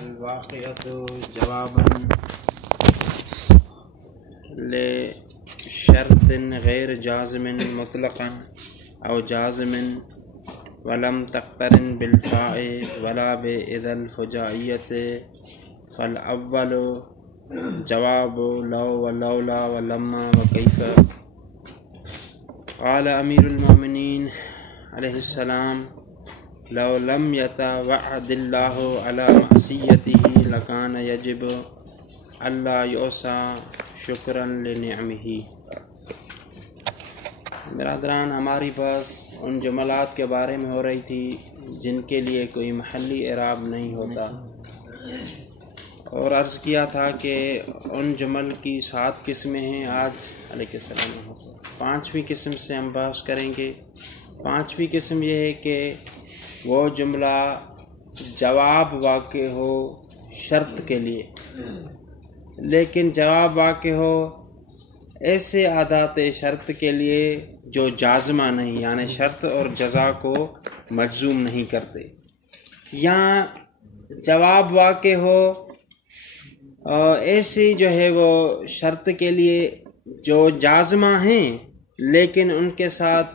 الواقعة جوابا لشرط غير جازم مطلقا أو جازم ولم تقترن بالفاء ولا بإذا الفجائية فالأول جواب لو ولولا ولما وكيف. قال أمير المؤمنين عليه السلام: لو لم يتوعد الله على معصيته لكان يجب ألا يعصى شكرا لنعمه. برادران، ہماری بات ان جملات کے بارے میں ہو رہی تھی جن کے لیے کوئی محلی اعراب نہیں ہوتا، اور عرض کیا تھا کہ ان جمل کی 7 قسمیں ہیں. آج علیہ السلام 5ویں قسم سے ہم بحث کریں گے. 5ویں قسم یہ ہے کہ وہ جملہ جواب واقع ہو شرط کے لیے، لیکن جواب واقع ہو ایسے عادات شرط کے لیے جو جازمہ نہیں، یعنی شرط اور جزا کو مجزوم نہیں کرتے. یا جواب واقع ہو ایسی جو ہے وہ شرط کے لیے جو جازمہ ہیں لیکن ان کے ساتھ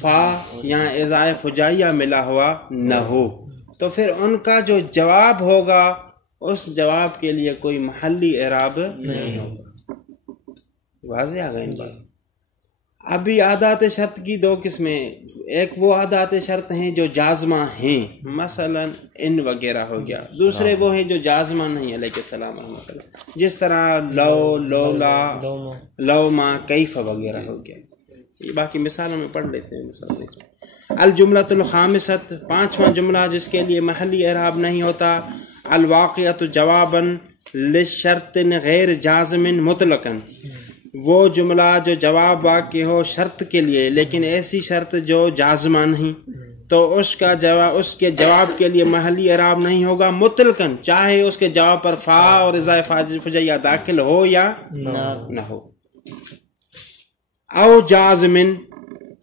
فا یا اضائے فجائیہ ملا ہوا نہ ہو، تو پھر ان کا جو جواب ہوگا اس جواب کے لیے کوئی محلی اعراب نہیں ہوگا. واضح آ گئی ان بات. ابھی عادات شرط کی 2 قسمیں، ایک وہ عادات شرط ہیں جو جازمہ ہیں، مثلا ان وغیرہ ہو گیا. دوسرے وہ ہیں جو جازمہ نہیں، علیہ السلام رحمۃ اللہ، جس طرح لو، لولا، لو ما، کیف وغیرہ ہو گیا. یہ باقی مثالوں میں پڑھ لیتے ہیں. مثال اس میں الجملۃ الخامسۃ، 5واں جملہ جس کے لیے محلی اعراب نہیں ہوتا، الواقعۃ جوابا لشرط غیر جازم مطلقا، وہ جملہ جو جواب واقع ہو شرط کے لیے لیکن ایسی شرط جو جازمہ نہیں، تو اس کے جواب کے لیے محلی اعراب نہیں ہوگا مطلقاً، چاہے اس کے جواب پر فا اور اضافہ فجائیہ داخل ہو یا نہ ہو. او جازمن،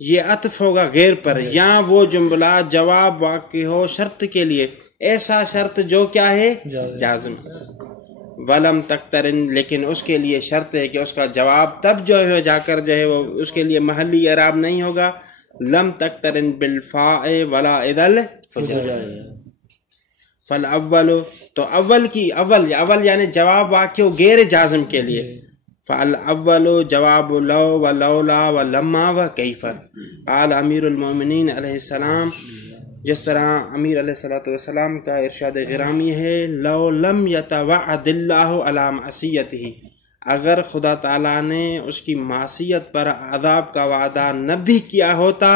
یہ عطف ہوگا غیر پر، یا وہ جملہ جواب واقع ہو شرط کے لیے ایسا شرط جو کیا ہے جازم. ولم تقترن، لیکن اس کے لیے شرط ہے کہ اس کا جواب تب جو ہے جا کر جو ہے وہ اس کے لیے محلی اعراب نہیں ہوگا. لم تقترن بالفاء ولا اذا الفجائیہ. فالاول، تو اول یعنی جواب واقع ہو غیر جازم کے لیے. فالاول جواب لو ولولا ولما وکیف. قال امیر المؤمنین علیہ السلام، جس طرح امیر علیہ السلام کا ارشاد گرامی ہے، لو لم یتوعد اللہ علی معصیتہ، اگر خدا تعالیٰ نے اس کی معصیت پر عذاب کا وعدہ نہ بھی کیا ہوتا،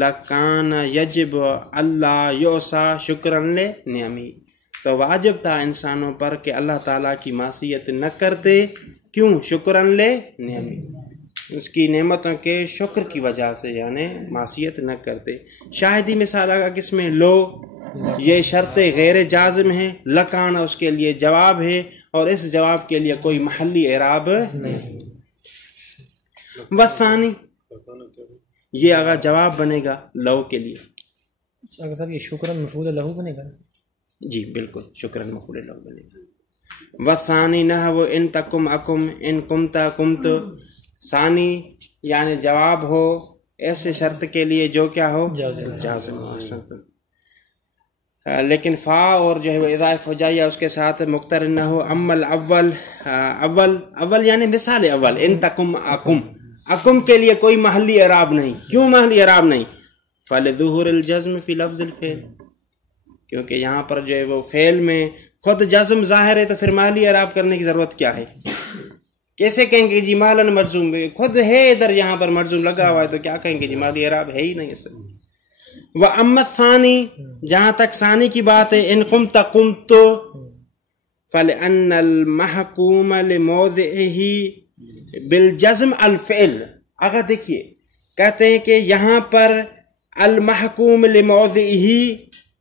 لکان یجب اللہ یعصی شکرا لنعمہ، تو واجب تھا انسانوں پر کہ اللہ تعالیٰ کی معصیت نہ کرتے. کیوں؟ شکرا لنعمہ، اس کی نعمتوں کے شکر کی وجہ سے، یعنی معصیت نہ کرتے. شاہدی مثال آگا کس میں؟ لو، یہ شرط غیر جازم ہے، لکان اس کے لیے جواب ہے اور اس جواب کے لیے کوئی محلی اعراب نہیں. والثانی، یہ اگر جواب بنے گا لو کے لیے. اگر صاحب یہ شکرن مفعول لہو بنے گا؟ جی بالکل، شکرن مفعول لہو بنے گا. والثانی نحو ان تکم اکم ان کمتا کمت، ثانی یعنی جواب ہو ایسے شرط کے لیے جو کیا ہو جازم ہو، لیکن فا اور جو ہے وہ اضافہ فجائیہ اس کے ساتھ مقترن نہ ہو. اما الاول، اول یعنی مثال اول، ان تکم اکم، اکم کے لیے کوئی محلی اعراب نہیں. کیوں محلی اعراب نہیں؟ فلظہور الجزم فی لفظ الفعل، کیونکہ یہاں پر جو ہے وہ فعل میں خود جزم ظاہر ہے، تو پھر محلی اعراب کرنے کی ضرورت کیا ہے؟ کیسے کہیں گے جی مالن مرجوم، خود ہے ادھر یہاں پر مرجوم لگا ہوا ہے، تو کیا کہیں گے جی مالی اعراب ہے ہی نہیں اس میں. وَأَمَّا الثَّانِي، جہاں تک ثانی کی بات ہے، ان قمت قمت فَلِأَنَّ الْمَحْكُومَ لِمَوْضِعِهِ بِالْجَزْمِ الْفِعْلِ. اگر دیکھیے کہتے ہیں کہ یہاں پر المحکوم لموضعہ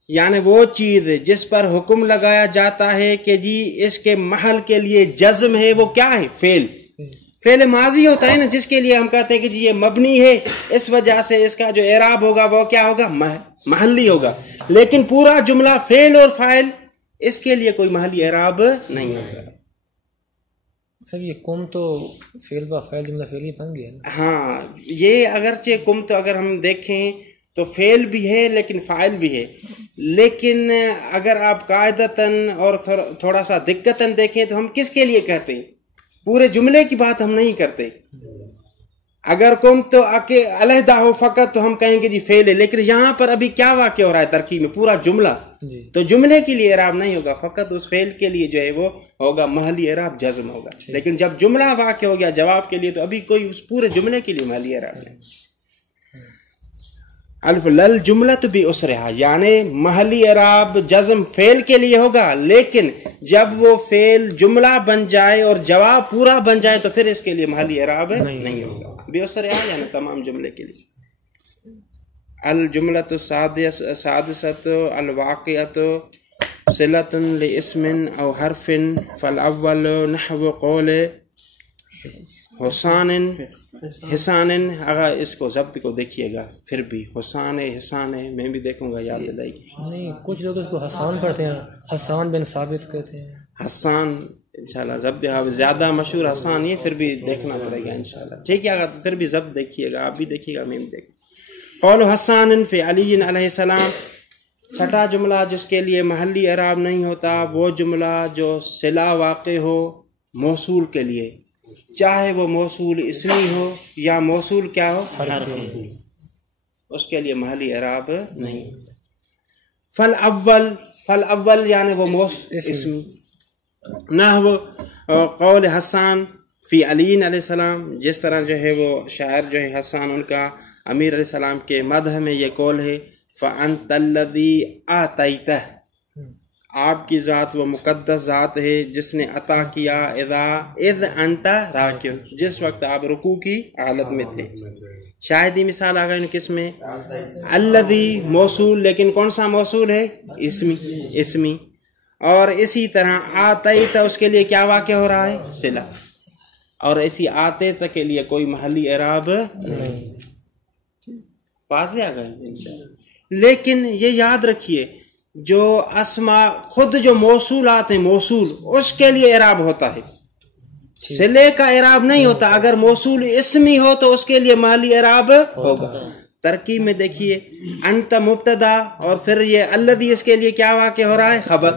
یعنی وہ چیز جس پر حکم لگایا جاتا ہے کہ جی اس کے محل کے لیے جزم ہے، وہ کیا ہے؟ فعل ماضی ہوتا ہے نا، جس کے لیے ہم کہتے ہیں کہ جی یہ مبنی ہے، اس وجہ سے اس کا جو اعراب ہوگا وہ کیا ہوگا؟ محلی ہوگا. لیکن پورا جملہ فعل اور فاعل اس کے لیے کوئی محلی اعراب نہیں ہوتا. سر یہ کم تو فعل و فاعل جملہ فعلی بن گیا نا. ہاں یہ اگرچہ کم تو اگر ہم دیکھیں تو فعل بھی ہے لیکن فاعل بھی ہے، لیکن اگر آپ قاعدتاً اور تھوڑا سا دقتاً دیکھیں تو ہم کس کے لیے کہتے ہیں؟ پورے جملے کی بات ہم نہیں کرتے. اگر کم تو علیحدہ ہو فقط تو ہم کہیں گے جی فعل ہے، لیکن یہاں پر ابھی کیا واقع ہو رہا ہے ترکیب میں؟ پورا جملہ. تو جملے کے لیے اعراب نہیں ہوگا، فقط اس فعل کے لیے جو ہے وہ ہوگا محلی اعراب جزم ہوگا. لیکن جب جملہ واقع ہو گیا جواب کے لیے تو ابھی کوئی اس پورے جملے کے لیے محلی اعراب نہیں. الف لل جملۃ باسرھا، یعنی محلی اعراب جزم فعل کے لیے ہوگا، لیکن جب وہ فعل جملہ بن جائے اور جواب پورا بن جائے تو پھر اس کے لیے محلی اعراب نہیں ہوگا. باسرھا یعنی تمام جملے کے لیے. الجملۃ السادسۃ الواقعۃ صلۃ لاسم او حرف فالاول نحو قول حسان. اگر اس کو ضبط کو دیکھیے گا پھر بھی حسان میں بھی دیکھوں گا، یاد دلائی. نہیں کچھ لوگ اس کو حسان پڑھتے ہیں، حسان بن ثابت کہتے ہیں. حسان انشاءاللہ ضبط زیادہ مشہور حسان یہ پھر بھی دیکھنا پڑے گا انشاءاللہ. ٹھیک ہے، اگر پھر بھی ضبط دیکھیے گا، آپ بھی دیکھیے گا، میں بھی دیکھوں. قول حسان فی علی علیہ السلام. چھٹا جملہ جس کے لیے محلی اعراب نہیں ہوتا وہ جملہ جو صلہ واقع ہو موصول کے لیے، چاہے وہ موصول اسمی ہو یا موصول کیا ہو حرفی، اس کے لیے محلی اعراب نہیں. فالاول یعنی وہ اسمی. نحو قول حسان فی علی علیہ السلام، جس طرح جو ہے وہ شاعر جو ہے حسان ان کا امیر علیہ السلام کے مدح میں یہ قول ہے فأنت الذی آتیتہ، آپ کی ذات وہ مقدس ذات ہے جس نے عطا کیا اذ انت راکع، جس وقت آپ رکوع کی حالت میں تھے. شاہدی مثال آ گئی کس میں؟ الذی موصول، لیکن کون سا موصول ہے؟ اسمی. اور اسی طرح آتیت اس کے لیے کیا واقع ہو رہا ہے؟ صلہ. اور اسی آتیت کے لیے کوئی محلی اعراب نہیں. واضح آ گئی. لیکن یہ یاد رکھیے جو اسما خود جو موصولات ہیں موصول اس کے لیے اعراب ہوتا ہے، صلے کا اعراب نہیں ہوتا. اگر موصول اسمی ہو تو اس کے لیے محلی اعراب ہوگا. ترکیب میں دیکھیے انت مبتدا اور پھر یہ الذی اس کے لیے کیا واقع ہو رہا ہے؟ خبر.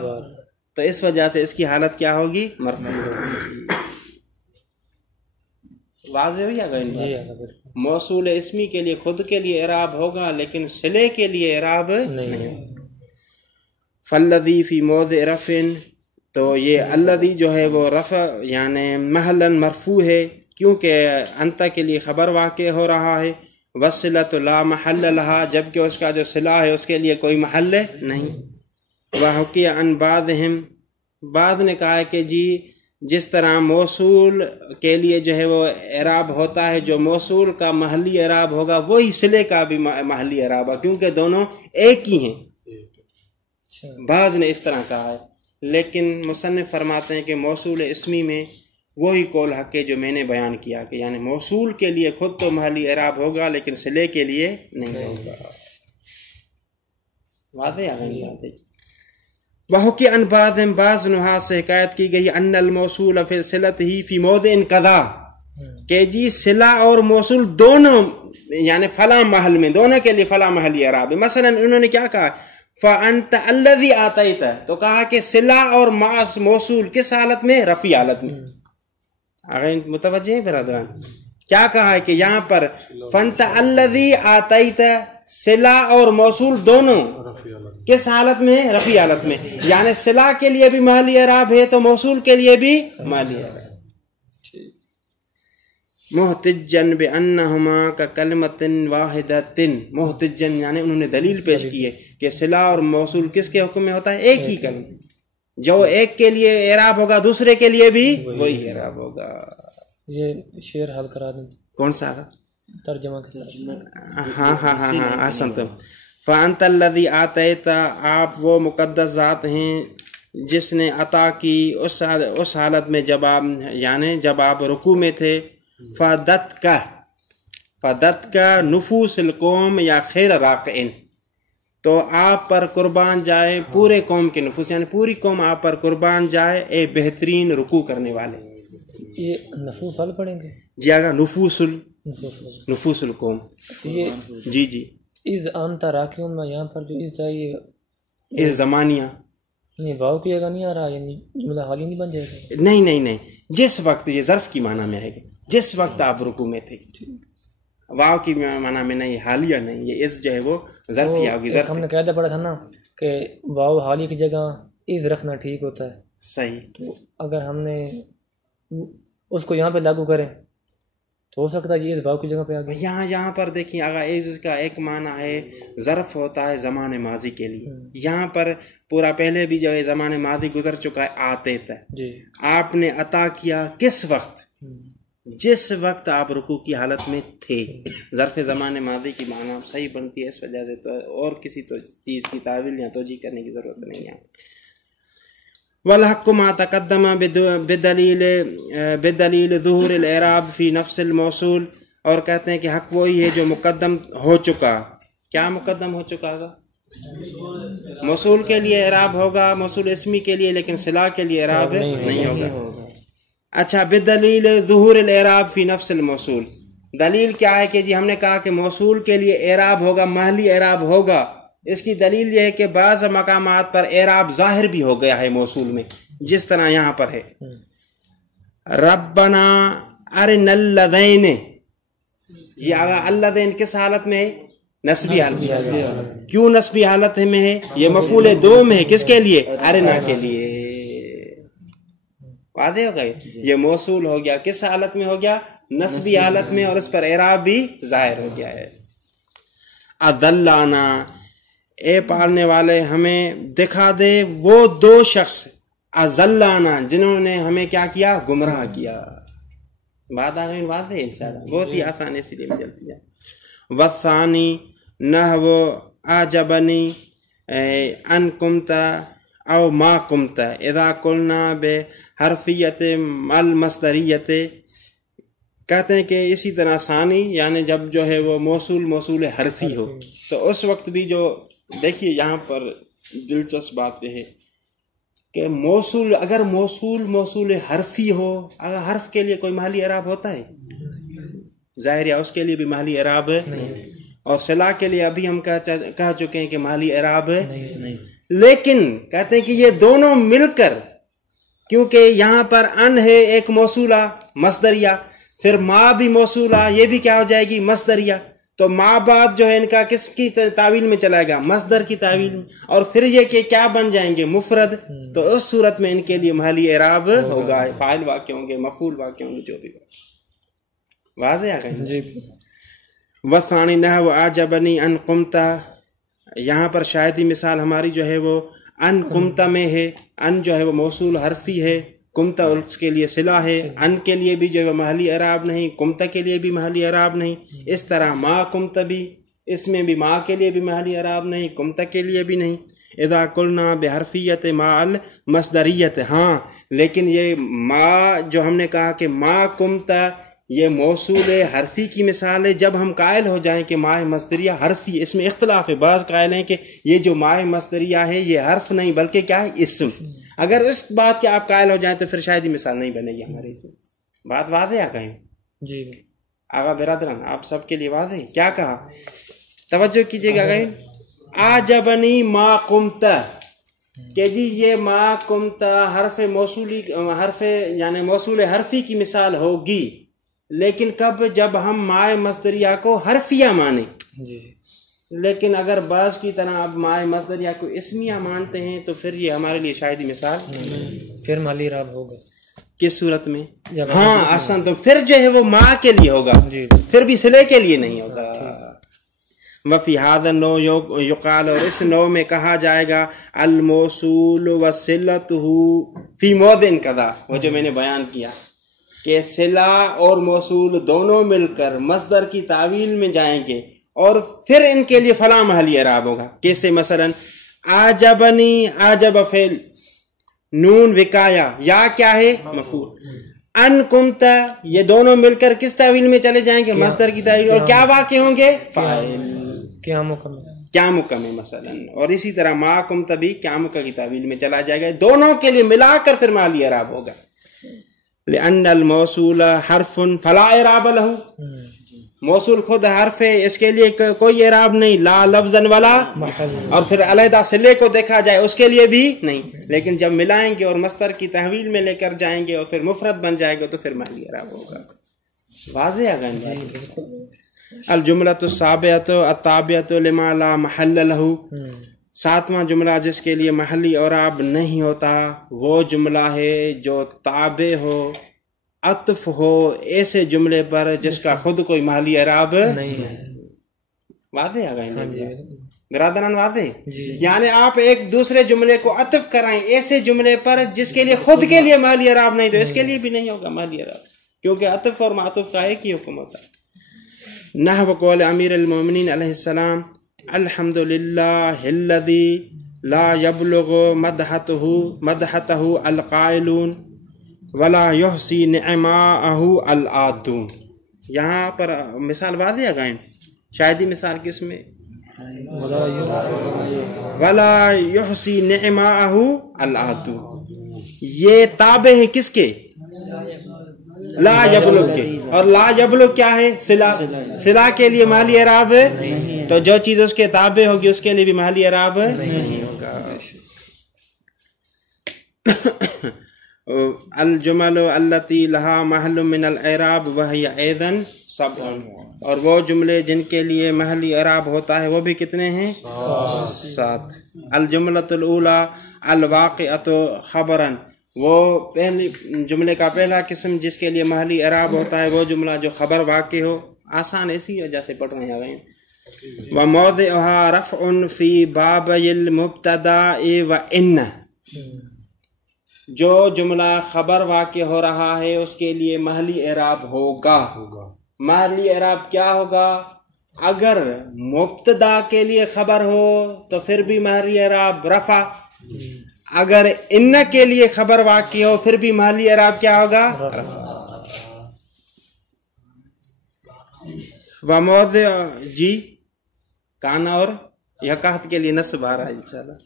تو اس وجہ سے اس کی حالت کیا ہوگی؟ مرفوع ہوگی. واضح ہو یا غیر؟ موصول اسمی کے لیے خود کے لیے اعراب ہوگا لیکن صلے کے لیے اعراب نہیں. فالذی فی موضع رفع، تو یہ الذی جو ہے وہ رفع یعنی محلاً مرفوع ہے کیونکہ انت کے لیے خبر واقع ہو رہا ہے. والصلۃ لا محل لها، جبکہ اس کا جو صلہ ہے اس کے لیے کوئی محل نہیں. وحکی عن بعضهم، بعض نے کہا ہے کہ جی جس طرح موصول کے لیے جو ہے وہ اعراب ہوتا ہے، جو موصول کا محلی اعراب ہوگا وہی صلے کا بھی محلی اعراب ہے کیونکہ دونوں ایک ہی ہیں. بعض نے اس طرح کہا ہے، لیکن مصنف فرماتے ہیں کہ موصول اسمی میں وہی قول حق ہے جو میں نے بیان کیا کہ یعنی موصول کے لیے خود تو محلی اعراب ہوگا لیکن صلے کے لیے نہیں ہوگا. واضح آ گئی. وحکی عن بعض نحاس سے حکایت کی گئی ان الموصول فی صلۃ ہی فی موضع کذا، کہ جی صلہ اور موصول دونوں یعنی فلاں محل میں، دونوں کے لیے فلاں محلی اعراب ہے. مثلا انہوں نے کیا کہا؟ فانت الذی آتیت، تو کہا کہ صلہ اور موصول کس حالت میں؟ رفع حالت میں. اگر متوجہ ہیں برادران؟ کیا کہا ہے کہ یہاں پر فانت الذی آتیت، صلہ اور موصول دونوں کس حالت میں؟ رفع حالت میں. یعنی صلہ کے لیے بھی محلی اعراب ہے تو موصول کے لیے بھی محلی اعراب. محتجن بانہما ککلمۃ واحدۃ، محتجن یعنی انہوں نے دلیل پیش کی ہے کہ صلہ اور موصول کس کے حکم میں ہوتا ہے؟ ایک ہی کلمہ. جو ایک کے لیے اعراب ہوگا دوسرے کے لیے بھی وہی اعراب ہوگا. یہ شعر حل کرا دیں. کون سا ترجمہ کے ساتھ؟ ہاں احسنتم. فانت الذی آتیت، آپ وہ مقدس ذات ہیں جس نے عطا کی اس حالت میں جب آپ یعنی جب آپ رکوع میں تھے. فدت کا نفوس القوم یا خیر راکعین، تو آپ پر قربان جائے پورے قوم کے نفوس، یعنی پوری قوم آپ پر قربان جائے اے بہترین رکوع کرنے والے. یہ نفوس حل پڑھیں گے جی آگا نفوس القوم. یہ جی جی از انتا راکیون میں یہاں پر جو از ہے یہ اس زمانیہ نہیں واو کی جگہ نہیں آ رہا، یعنی جملہ حالی نہیں بن جائے گا. نہیں جس وقت یہ ظرف کی معنی میں ہے گا، جس وقت آپ رکوع میں تھے. واو کی معنی میں نہیں، حالیہ نہیں، یہ اس جو ہے وہ ظرفیہ ہوگی. ظرف ہم نے قاعدہ پڑھا تھا نا کہ واو حالی کی جگہ از رکھنا ٹھیک ہوتا ہے. صحیح. تو اگر ہم نے اس کو یہاں پہ لاگو کریں تو ہو سکتا ہے یہ اس واو کی جگہ پہ آ گیا. یہاں پر دیکھیں اگر ایز کا ایک معنی ہے ظرف ہوتا ہے زمان ماضی کے لیے. یہاں پر پورا پہلے بھی جو ہے زمان ماضی گزر چکا ہے، آتے تھا. جی آپ نے عطا کیا کس وقت؟ جس وقت آپ رکوع کی حالت میں تھے. ظرف زمان ماضی کی معنی صحیح بنتی ہے اس وجہ سے، تو اور کسی تو چیز کی تعویل یا توجیہ کرنے کی ضرورت نہیں ہے. وَالْحَقُّ مَا تَقَدَّمَ بِدَلِيلِ ظُهُورِ الْإِعْرَابِ فِي نَفْسِ الْمَوْصُولِ. اور کہتے ہیں کہ حق وہی ہے جو مقدم ہو چکا. کیا مقدم ہو چکا ہوگا؟ موصول کے لیے اعراب ہوگا، موصول اسمی کے لیے، لیکن صلہ کے لیے اعراب نہیں ہوگا. اچھا، بدلیل ظہور الاعراب فی نفس الموصول. دلیل کیا ہے کہ جی ہم نے کہا کہ موصول کے لیے اعراب ہوگا، محلی اعراب ہوگا. اس کی دلیل یہ ہے کہ بعض مقامات پر اعراب ظاہر بھی ہو گیا ہے موصول میں، جس طرح یہاں پر ہے ربنا ارنا اللذین. یہ آگا اللذین کس حالت میں ہے؟ نسبی حالت. کیوں نسبی حالت میں ہے؟ یہ مفعول دو میں ہے. کس کے لیے؟ ارنا کے لیے. واضح ہو گئے؟ یہ موصول ہو گیا، کس حالت میں ہو گیا؟ نسبی حالت میں، اور اس پر اعراب بھی ظاہر ہو گیا ہے. اضلانا، اے پالنے والے ہمیں دکھا دے وہ دو شخص، اضلانا جنہوں نے ہمیں کیا کیا؟ گمراہ کیا. بات آ گئی واضح ہے انشاءاللہ، بہت ہی آسان ہے، اسی لیے میں جلتی ہے. والثانی نحو اعجبنی ان کمت او ما کمت اذا قلنا بحرفیت المصدریت. کہتے ہیں کہ اسی طرح ثانی یعنی جب جو ہے وہ موصول حرفی ہو، تو اس وقت بھی جو دیکھیے یہاں پر دلچسپ بات یہ ہے کہ اگر موصول حرفی ہو، اگر حرف کے لیے کوئی محلی اعراب ہوتا ہے ظاہر ہے، اس کے لیے بھی محلی اعراب نہیں. اور صلہ کے لیے ابھی ہم کہہ چکے ہیں کہ محلی اعراب نہیں. لیکن کہتے ہیں کہ یہ دونوں مل کر، کیونکہ یہاں پر ان ہے ایک موصولہ مصدریہ، پھر ما بھی موصولہ، یہ بھی کیا ہو جائے گی؟ مصدریہ. تو ما بعد جو ہے ان کا کس کی تعویل میں چلائے گا؟ مصدر کی تعویل میں. اور پھر یہ کہ کیا بن جائیں گے؟ مفرد. تو اس صورت میں ان کے لیے محلی اعراب ہوگا، فاعل واقع ہوں گے، مفعول واقع ہوں گے، جو بھی واضح آ گئی جی. وثانی نحو اعجبنی ان قمت. یہاں پر شاہدی مثال ہماری جو ہے وہ ان قمت میں ہے. ان جو ہے وہ موصول حرفی ہے، قمت اس کے لیے صلہ ہے. ان کے لیے بھی جو ہے محلی اعراب نہیں، قمت کے لیے بھی محلی اعراب نہیں. اس طرح ما قمت بھی، اس میں بھی ما کے لیے بھی محلی اعراب نہیں، قمت کے لیے بھی نہیں. اذا قلنا بحرفیت ما المصدریت. ہاں لیکن یہ ما جو ہم نے کہا کہ ما قمت یہ موصول حرفی کی مثال ہے جب ہم قائل ہو جائیں کہ ماء مصدریہ حرفی. اس میں اختلاف ہے، بعض قائل ہیں کہ یہ جو ماء مصدریہ ہے یہ حرف نہیں بلکہ کیا ہے؟ اسم. اگر اس بات کے آپ قائل ہو جائیں تو پھر شاید ہی مثال نہیں بنے گی ہمارے اس میں. بات واضح آ گئی جی آغا برادران؟ آپ سب کے لیے واضح. کیا کہا؟ توجہ کیجیے گا. گئی آجبنی ما قمت کہ جی یہ ما قمت حرف موصولی، حرف یعنی موصول حرفی کی مثال ہوگی، لیکن کب؟ جب ہم ماء مصدریہ کو حرفیہ مانیں جی. لیکن اگر بعض کی طرح اب ماء مصدریہ کو اسمیہ مانتے ہیں تو پھر یہ ہمارے لیے شاہدی مثال پھر محلی اعراب ہوگا. کس صورت میں؟ ہاں آسان. تو پھر جو ہے وہ ماء کے لیے ہوگا جی، پھر بھی صلے کے لیے نہیں ہوگا. وفی هذا النوع یقال، اور اس نوع میں کہا جائے گا الموصول وصلته فی موضع کذا. وہ جو میں نے بیان کیا کہ صلہ اور موصول دونوں مل کر مصدر کی تعویل میں جائیں گے اور پھر ان کے لیے فلاں محلی اعراب ہوگا. کیسے؟ مثلا آجبنی، آجب فعل، نون وقایا، یا کیا ہے؟ مفعول. ان قمت یہ دونوں مل کر کس تعویل میں چلے جائیں گے؟ مصدر کی تعویل. اور کیا واقع ہوں گے؟ فاعل. کیا مکمل کیا مکم ہے مثلا، اور اسی طرح ما کنت بھی کیا مکہ کی تعویل میں چلا جائے گا، دونوں کے لیے ملا کر پھر محلی اعراب ہوگا. لأن الموصول حرف فلا اعراب له، موصول خود حرف ہے، اس کے لیے کوئی اعراب نہیں، لا لفظاً ولا، اور پھر علیحدہ صلے کو دیکھا جائے اس کے لیے بھی نہیں، لیکن جب ملائیں گے اور مصدر کی تحویل میں لے کر جائیں گے اور پھر مفرد بن جائے گا تو پھر محلی اعراب ہوگا. واضح ہے گا. الجملۃ السابعۃ التابعۃ لما لا محل له، ساتواں جملہ جس کے لیے محلی اعراب نہیں ہوتا وہ جملہ ہے جو تابع ہو، عطف ہو ایسے جملے پر جس کا خود کوئی محلی اعراب نہیں ہے. واضح ہے گا برادران؟ واضح. یعنی آپ ایک دوسرے جملے کو عطف کرائیں ایسے جملے پر جس کے لیے خود کے لیے محلی اعراب نہیں، تو اس کے لیے بھی نہیں ہوگا محلی اعراب، کیونکہ عطف اور معطوف کا ایک ہی حکم ہوتا ہے. نحو قول امیر المومنین علیہ السلام الحمد للہ الذی لا یبلغ مدحتہ القائلون ولا یحصی نعماءہ العادون. یہاں پر مثال واضح ہے گائن، شاید ہی مثال کس میں؟ ولا یحصی نعماءہ العادون. یہ تابع ہے کس کے؟ لا یبلغ کے. اور لا یبلغ کیا ہے؟ صلہ. صلہ کے لیے محلی اعراب ہے، تو جو چیز اس کے تابع ہوگی اس کے لیے بھی محلی اعراب نہیں ہوگا. الجمل التي لها محل من الاعراب وهي ايضا سبع، اور وہ جملے جن کے لیے محلی اعراب ہوتا ہے وہ بھی کتنے ہیں؟ 7. الجملۃ الاولى الواقعۃ خبرا، وہ پہلی جملے کا پہلا قسم جس کے لیے محلی اعراب ہوتا ہے وہ جملہ جو خبر واقع ہو. آسان اسی وجہ سے پڑھ رہے ہیں. وموضعها رفع في بابي المبتداء وان، جو جملہ خبر واقع ہو رہا ہے اس کے لیے محلی اعراب ہوگا. محلی اعراب کیا ہوگا؟ اگر مبتدا کے لیے خبر ہو تو پھر بھی محلی اعراب رفع، اگر ان کے لیے خبر واقع ہو پھر بھی محلی اعراب کیا ہوگا؟ وموضع جی کانا اور یقاحت کے لیے نصب آ رہا ہے انشاءاللہ.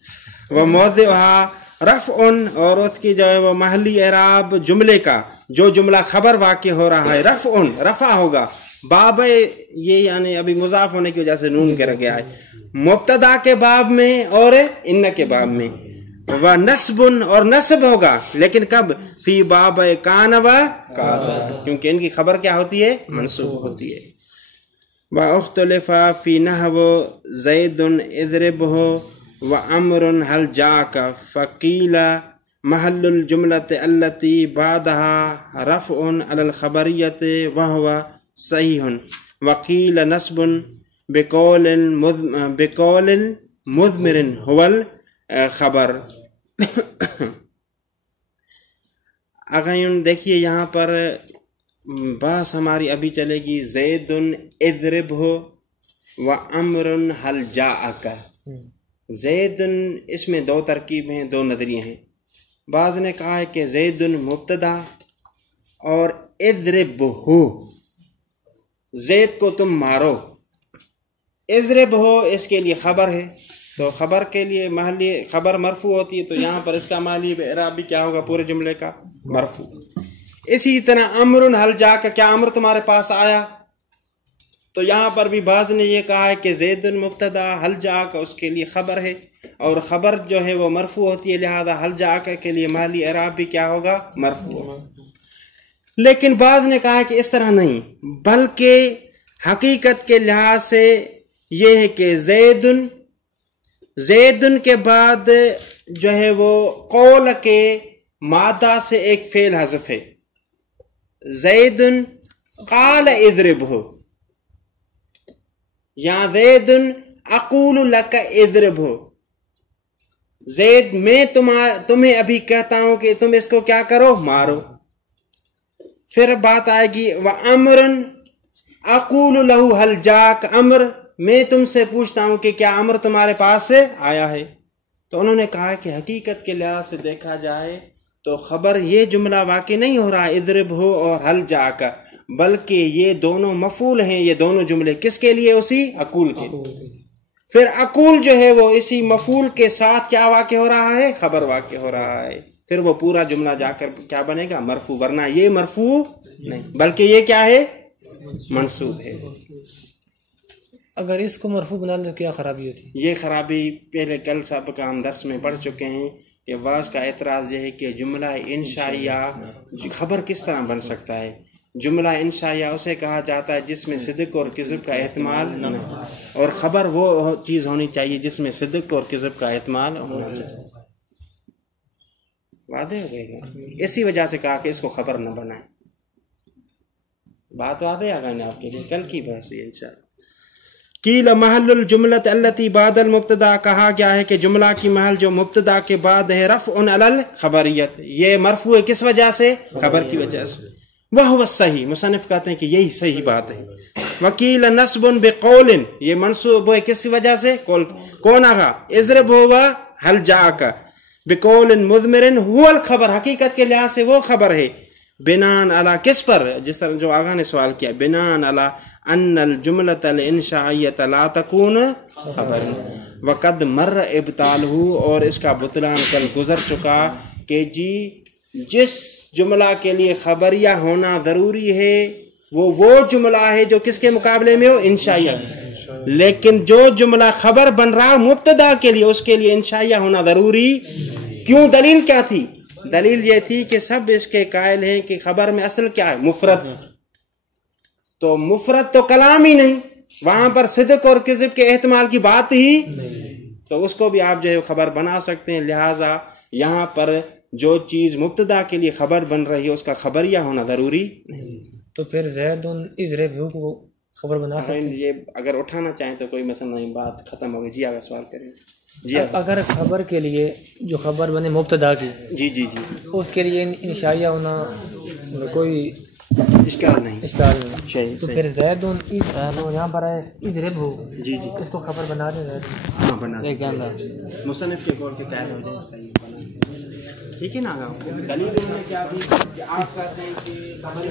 وموضعها رفع، اور اس کی جو ہے وہ محلی اعراب جملے کا جو جملہ خبر واقع ہو رہا ہے رفع، رفع ہوگا. باب یہ یعنی ابھی مضاف ہونے کی وجہ سے نون کر گیا ہے، مبتدا کے باب میں اور ان کے باب میں. و نصب، اور نصب ہوگا لیکن کب؟ فی باب کان و کادا، کیونکہ ان کی خبر کیا ہوتی ہے؟ منصوب ہوتی ہے. واختلف فی نحو زید اضربہ وعمر هل جاءك فقیل محل الجملة التي بعدها رفع على الخبریة وهو صحیح، وقیل نصب بقول مضمر هو الخبر. اگر دیکھیے یہاں پر بحث ہماری ابھی چلے گی زید اضربہ وعمر هل جاءك. زید اس میں 2 ترکیب ہیں، 2 نظریے ہیں. بعض نے کہا ہے کہ زید مبتدا اور اضربہ، زید کو تم مارو. اضربہ اس کے لیے خبر ہے، تو خبر کے لیے محلی خبر مرفوع ہوتی ہے، تو یہاں پر اس کا محلی اعراب بھی کیا ہوگا؟ پورے جملے کا مرفوع. اسی طرح امر حل جا کا، کیا امر تمہارے پاس آیا؟ تو یہاں پر بھی بعض نے یہ کہا ہے کہ زید مبتدا، حل جا کا اس کے لیے خبر ہے، اور خبر جو ہے وہ مرفوع ہوتی ہے، لہذا حل جا کے لیے محلی اعراب بھی کیا ہوگا؟ مرفوع. لیکن بعض نے کہا کہ اس طرح نہیں، بلکہ حقیقت کے لحاظ سے یہ ہے کہ زیدن کے بعد جو ہے وہ قول کے مادہ سے ایک فعل حذف ہے. زیدن قال اضربہ، یا زیدن اقول لک اضربہ، زید میں تمہیں ابھی کہتا ہوں کہ تم اس کو کیا کرو؟ مارو. پھر بات آئے گی وَأَمْرٌ أَقُولُ لَهُ هَلْ جَاءَكَ، امر میں تم سے پوچھتا ہوں کہ کیا امر تمہارے پاس سے آیا ہے. تو انہوں نے کہا کہ حقیقت کے لحاظ سے دیکھا جائے تو خبر یہ جملہ واقع نہیں ہو رہا اضرب ہو اور حل جا کا، بلکہ یہ دونوں مفعول ہیں، یہ دونوں جملے کس کے لیے؟ اسی اقول کے. پھر اقول جو ہے وہ اسی مفعول کے ساتھ کیا واقع ہو رہا ہے؟ خبر واقع ہو رہا ہے. پھر وہ پورا جملہ جا کر کیا بنے گا؟ مرفوع. ورنہ یہ مرفوع نہیں بلکہ یہ کیا ہے؟ منصوب ہے. اگر اس کو مرفوع بنا لیں تو کیا خرابی ہوتی؟ یہ خرابی پہلے کل سابقہ ہم درس میں پڑھ چکے ہیں کہ بعض کا اعتراض یہ ہے کہ جملہ انشائیہ خبر کس طرح بن سکتا ہے؟ جملہ انشائیہ اسے کہا جاتا ہے جس میں صدق اور کذب کا احتمال نہ، اور خبر وہ چیز ہونی چاہیے جس میں صدق اور کذب کا احتمال ہونا چاہیے. واضح ہو گئے گا؟ اسی وجہ سے کہا کہ اس کو خبر نہ بنائیں. بات واضح آ گئی نا آپ کے لیے؟ کل کی بحث ہے انشاءاللہ. قیل محل الجملۃ التی بعد المبتدا، کہا گیا ہے کہ جملہ کی محل جو مبتدا کے بعد ہے رفع علی الخبریت، یہ مرفوع ہے کس وجہ سے؟ خبر کی وجہ سے. وہو الصحیح، مصنف کہتے ہیں کہ یہی صحیح بات ہے. وقیل نصب بقول، یہ منصوب ہے کس وجہ سے؟ کون آگا؟ اضرب ہوگا حل جاءک بقول مضمر هو الخبر، حقیقت کے لحاظ سے وہ خبر ہے. بنان علی کس پر؟ جس طرح جو آگا نے سوال کیا، بنان علی ان الجملۃ الانشائیۃ لا تکون خبر وقد مر ابطالہ، اور اس کا بطلان کل گزر چکا کہ جی جس جملہ کے لیے خبریہ ہونا ضروری ہے وہ جملہ ہے جو کس کے مقابلے میں ہو؟ انشائیہ. لیکن جو جملہ خبر بن رہا مبتدا کے لیے اس کے لیے انشائیہ ہونا ضروری کیوں؟ دلیل کیا تھی؟ دلیل یہ تھی کہ سب اس کے قائل ہیں کہ خبر میں اصل کیا ہے؟ مفرد. تو مفرد تو کلام ہی نہیں، وہاں پر صدق اور کذب کے احتمال کی بات ہی، تو اس کو بھی آپ جو ہے خبر بنا سکتے ہیں. لہٰذا یہاں پر جو چیز مبتدا کے لیے خبر بن رہی ہے اس کا خبریہ ہونا ضروری نہیں. تو پھر زید اضرب ہو کو خبر بنا سکتے ہیں؟ یہ اگر اٹھانا چاہیں تو کوئی مسئلہ نہیں، بات ختم ہو گئی. جی آگے سوال کریں. جی اگر خبر کے لیے جو خبر بنے مبتدا کی، جی جی جی اس کے لیے انشائیہ ہونا کوئی اشکال نہیں. تو پھر زید یہاں پر ہے اضرب ہو، جی جی اس کو خبر بنا دیں. ہاں بنا مصنف کے قول کے قائل ہو جائے. صحیح ٹھیک ہے نا. دلیل انہوں نے کیا دی کہ آپ کہتے ہیں کہ خبر